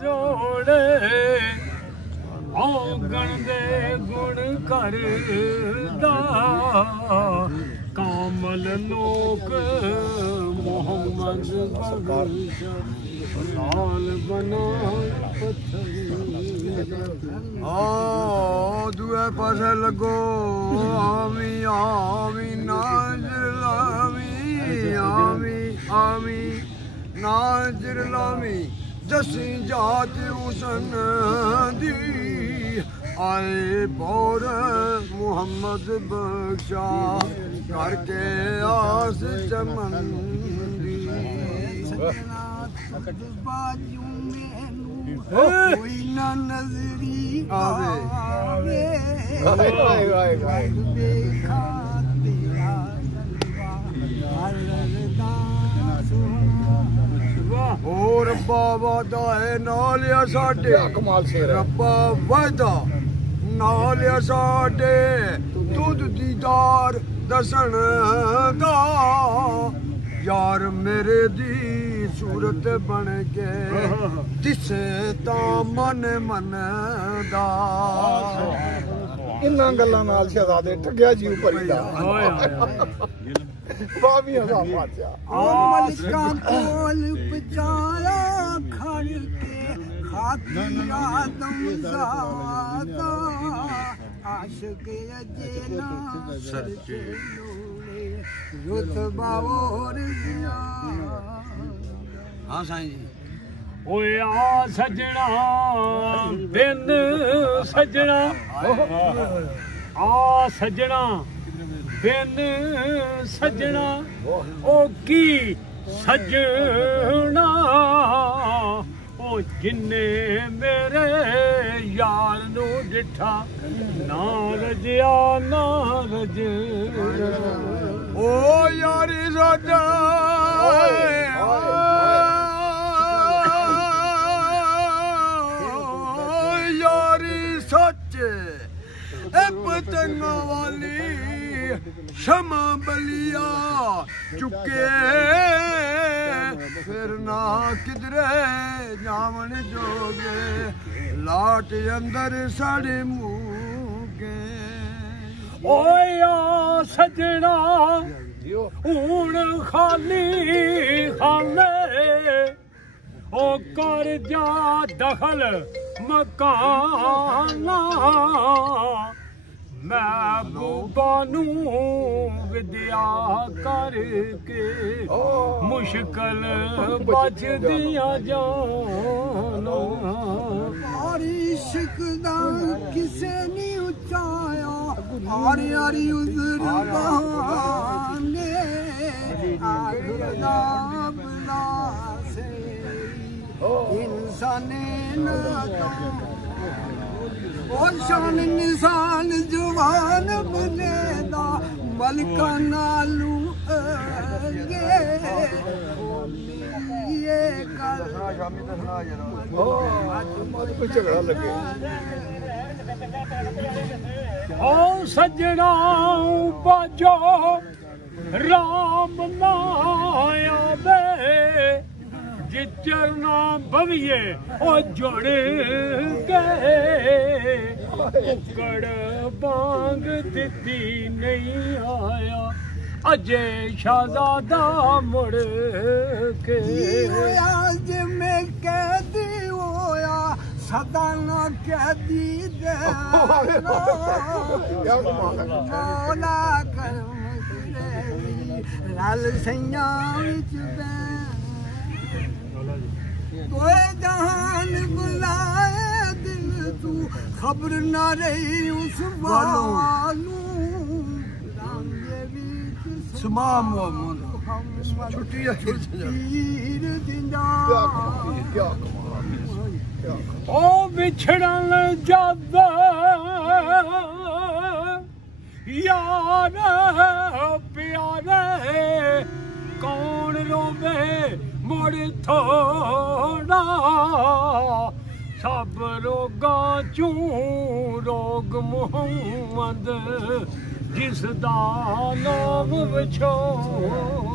जोड़े औगण दे गुण करदा कामल लोक मोहम्मद बख्श लाल बना पत्थर दुए पासे लगो आमी आमी नाजर लामी आमी आमी नाजर लामी जसी जात हुसन दी आए बोर मोहम्मद बख्शा करके आस चमंदी कोई ना नजरी आवे देखा तेरा और बाबा दा है नालिया साडे कमाल से रब्बा वादा नालिया साडे दूध दीदार दसन दा यार मेरे दी सूरत बन के दिसे ता मन मन दा इन्हां गल्लां नाल शहजादे ठग्या जी भरीदा बावियां दा बादशाह मलिका कोल पचाया खड़ के खाती आदम ज़ादा आशिक अजेना सरचे रुतबा और दिया हाँ साईं जी ओए आ सजना बिन सजना आ सजना बिन सजना ओ की सजना ओ जिन्ने मेरे यार नू डिठा ना रजिया ना रज ओ यारी साडा यारी सच ए पतंगा वाली क्षमा बलिया चुके फिर ना किधरे जावन जोगे लाट अंदर साढ़े मुँह के ओया सजना हूं खाली खाने ओ कर जा दखल मकाना महबूबा नू विद्या करके मुश्किल बच दिया जाना और इश्क दा किसे नहीं उचाया और यारी उज़र बहाने आग ना से इंसाने ना और शान निशान जुबान बनेदा मलका नालू ये कर झगड़ा लगे ओ सजना बाजो राम ना आवे जिचर ना भविए ओ जुड़ गए कुकड़ बांग दिती नहीं आया अजे शहजादा मुड़ के आज में कैदी होया सदा ना कैदी दे मौला करम रल सैया विच कोई जहान बुलाए दिल तू खबर ना रही उस वालू सुमाम छुट्टी ओ बिछड़न जादा यार प्यारे कौन रोवे मुड़ थोड़ा सब रोगां चूं रोग मुहम्मद جس دا نام وچھو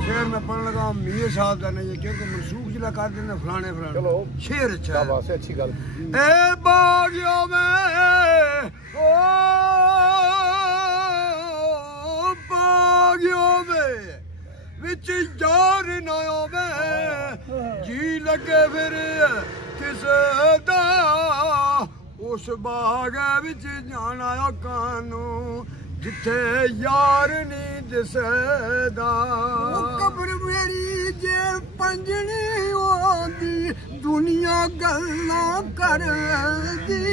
شعر میں پڑھنے لگا میاں صاحب کا نہیں ہے کیونکہ منسوخ جلا کر دینا فلانے چلو شعر اچھا ہے بس اچھی گل اے باغیوں میں باغیوں میں وچ یار نہ ہووے جی لگے پھر کسے دا اس باغ وچ جانا کانو جتھے یار نہیں دسدا قبر میری جے پنجنی ہوندی دنیا گلاں کردی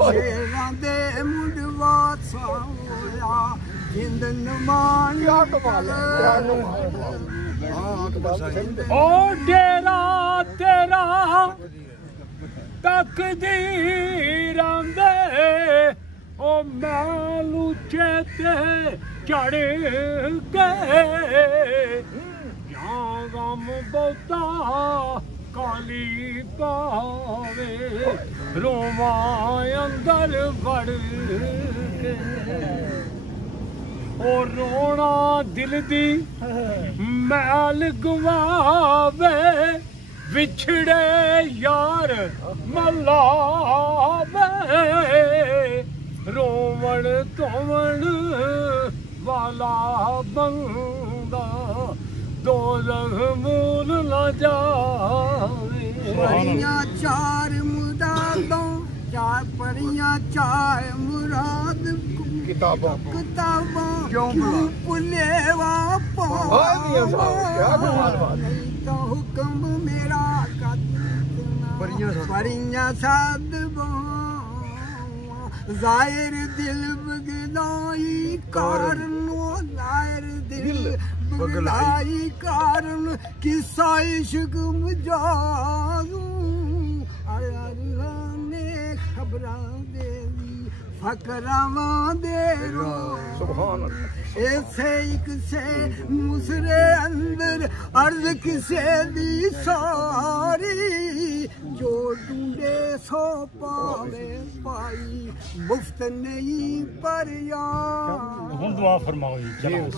شیراں دے مڈوا سایا جند نمان او ڈیرا تیرا تقدیراں دے او میلو چیتے چڑھ گئے یہاں غم بہتا کالی پاوے رواں اندر بڑھ کے او رونا دل دی میل گواوے بچھڑے یار ملاوے روون توون والا بندہ دوزخ مول نہ جاوے پریاں چار مرادوں چار پریاں چار مراد کتابوں کیوں پلیوا میاں صاحب کیا کمال بات ہے تو حکم میرا پریاں ساد ظاہر دل بگلائی کارنو ظاہر دل بگلائی کارن کسا عشق مجازوں آیا رہانے خبراں دے دی فقراں دے رو سبحان اللہ ایسے ایک سے مسرے اندر عرض کسے دی ساری جو ڈھونڈے سو پاوے پائی مفت نہیں پر یار ہن دعا فرماؤ جی چلو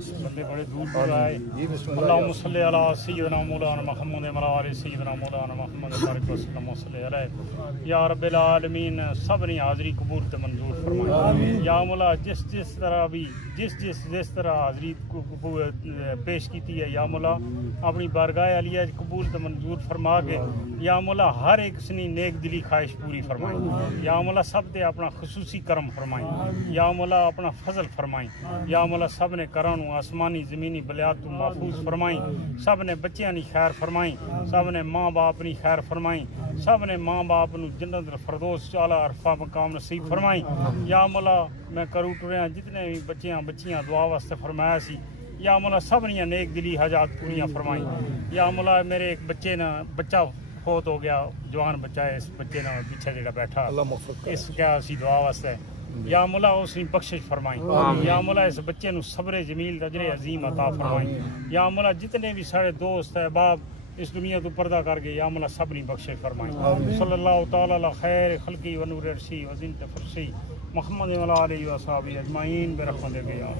بندے بڑے دور دور آئے اللہم صلی علی سیدنا مولانا محمد وعلی سیدنا مولانا محمد بارک وسلم صلی علیہ یا رب العالمین سب نے حاضری قبول تے منظور فرمائے یا مولا جس طرح بھی جس طرح حاضری کو پیش کیتی ہے یا مولا اپنی بارگاہ علیہ قبول تے منظور فرما کے یا مولا ہر ایک سنی نیک دلی خواہش پوری فرمائے یا مولا سب تے اپنا خصوصی کرم فرمائے یا مولا اپنا فضل فرمائے یا مولا سب نے کرانو آسمانی زمینی بلیات تو محفوظ فرمائیں سب نے بچیاں نی خیر فرمائیں سب نے ماں باپ نی خیر فرمائیں سب نے ماں باپ نو جنت الفردوس اعلیٰ عرفہ مقام نصیب فرمائیں یا مولا میں کرو ٹریاں جتنے بھی بچیاں دعا واسطے فرمایا سی یا مولا سب نے نیک دلی حاجات پوریاں فرمائیں یا مولا میرے ایک بچہ فوت ہو گیا جوان بچہ ہے اس بچے نے پیچھے جڑا بیٹھا اس کیا اسی دعا واسطے یا مولا اس نے بخشش فرمائیں یا مولا اس بچے نو صبر جمیل اجر عظیم عطا فرمائیں یا مولا جتنے بھی سارے دوست احباب اس دنیا تو پردہ کر گئے یا مولا سب نے بخشش فرمائیں صلی اللہ تعالی علی خیر خلقی و نور عرشی و زینت فرشی محمد و علیہ و صحابہ اجمعین برحمتک یا